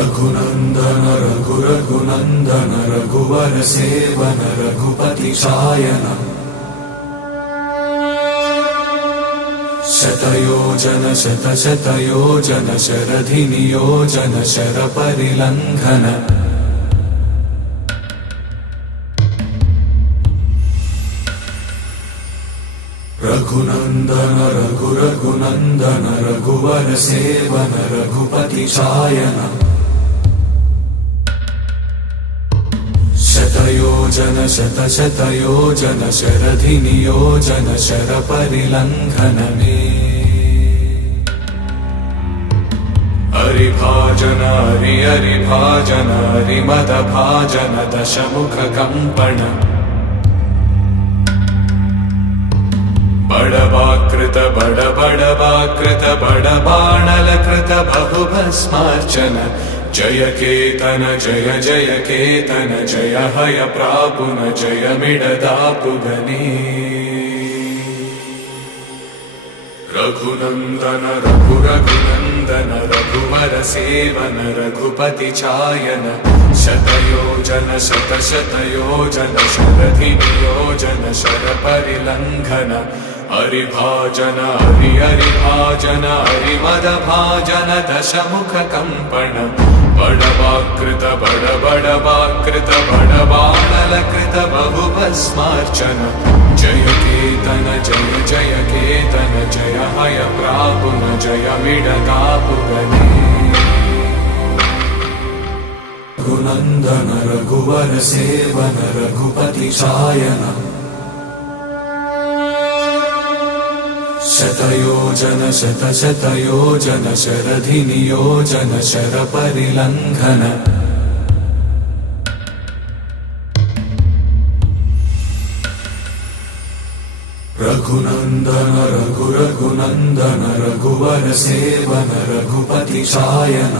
रघुनंदन रघुरघुनंदन रघुवर seven Raghupati Shayan शतयोजन शतशतयोजन शरधि नियोजन शरपरिलंघन रघुनंदन रघुरघुनंदन रघुवर seven Raghupati Shayan शतयोजन शतशतयोजन शरधि नियोजन शरपरिलंघन में हरिभाजन हरिभाजन हरिमदभाजन दशमुख कंपन बड़वाकृत बड़वाकृत बड़बाणलकृत बहुभस्मार्चन जय केतन जय जय केतन जय हय प्रापुन जय मिडदापुगने रघुनंदन रघुरघुनंदन रघुवर सेवन रघुपति चायन शतयोजन शतशतयोजन शरधि नियोजन शरपरिलंघन हरिभाजन हरिभाजन हरिमदभाजन दशमुख कंपन बड़वाकृत बड़वाकृत बड़बाणलकृत बहुभस्मार्चन जय केतन जय जय केतन जय हय प्रापुन जय मिडदापुगने रघुनंदन रघुवर सेवन रघुपति शायन शतयोजन शतशतयोजन शरधि नियोजन शरपरिलंघन रघुनंदन रघुरघुनंदन रघुवर सेवन रघुपति शायन